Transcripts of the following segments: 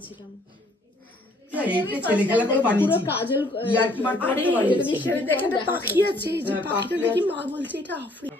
বানিয়েছিলাম। ছেলে খেলা করে বানিয়েছি কাজল দেখে পাখি আছে, যে পাখিটা দেখি মা বলছে এটা আফ্রিকা।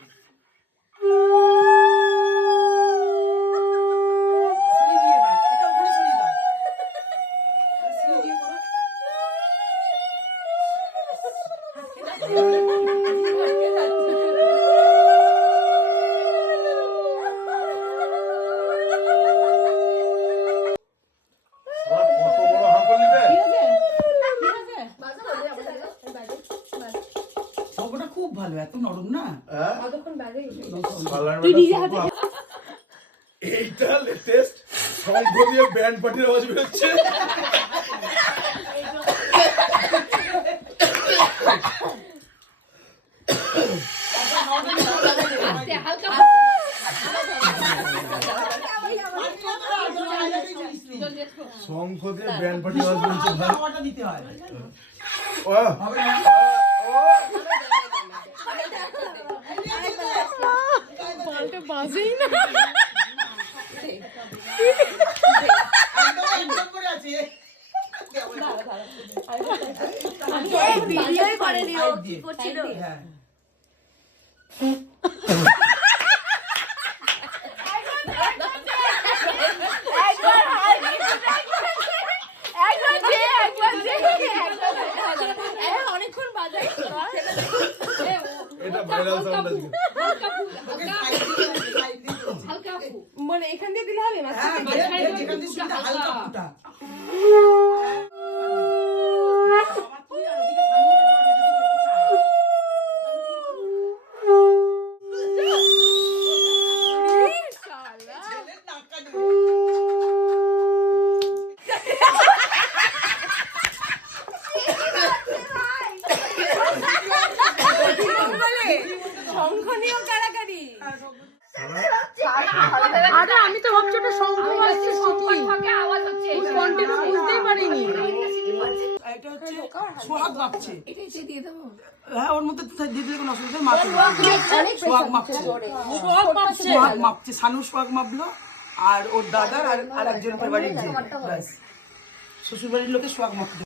খুব ভালো, এত নরম না। এইটা লেটেস্ট শঙ্খ দিয়ে ব্যান্ড পার্টির আওয়াজ বেরোচ্ছে। শঙ্খ দিয়ে ব্যান্ড পার্টির আওয়াজ বেরোচ্ছে। খাওয়াটা দিতে হয়। বাজেই না। অনেকক্ষণ বাজাই এটা ভাইরাল সাউন্ড আছে। মানে এখান দিয়ে দিলে হবে হালকা ফুটা। আরে আমি তো ভাবছি ওটা শঙ্খ বাজছে, আওয়াজ হচ্ছে কন্টিনিউ বুঝতেই পারিনি। এটা হচ্ছে সোহাগ মাপছে। এটা এসে দিয়ে দেবো। হ্যাঁ, ওর মধ্যে দিয়ে দিলে কোনো অসুবিধা নেই। সোহাগ মাপছে, সোহাগ মাপছে। সানু সোহাগ মাপলো, আর ওর দাদার আর একজন ফেভারিট শ্বশুর বাড়ির লোকে সোহাগ মাপছে।